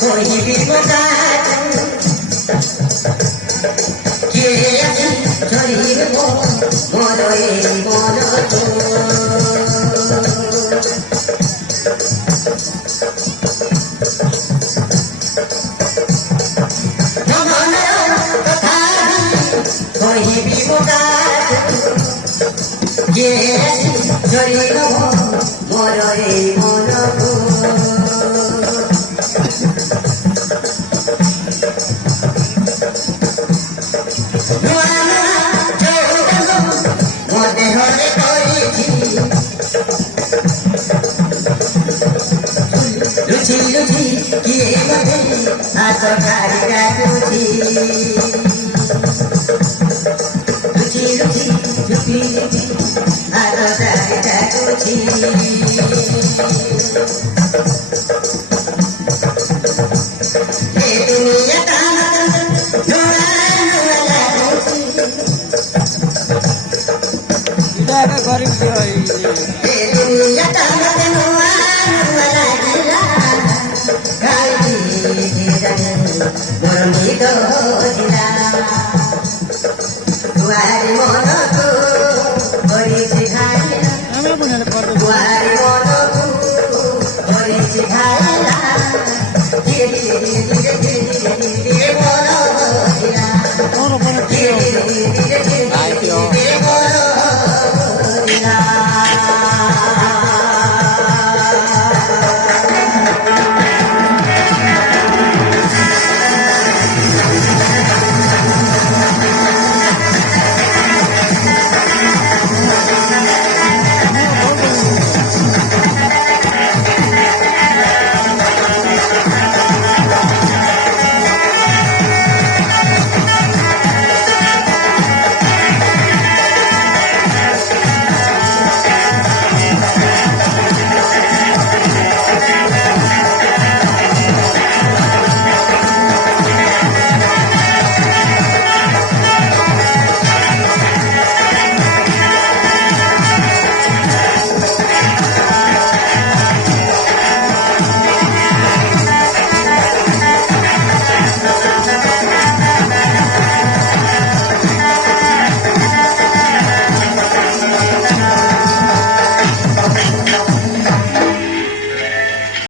कोई भी बता के शरीर को मोरोए मोरो कोई भी बता के शरीर को मोरोए मोरो लुची लुची किए मधे हाथ खाली Luche Luche Luche Luche Luche हाथ खाली लुची ये दुनिया का नोरा नोरा लुची इधर का गरीब जो है ये दुनिया का नोरा मोरमितो जिला दुआरी मोनको गरिछि खाइला हमें बुझाने पर्दो दुआरी मोनको गरिछि खाइला धीरे धीरे धीरे धीरे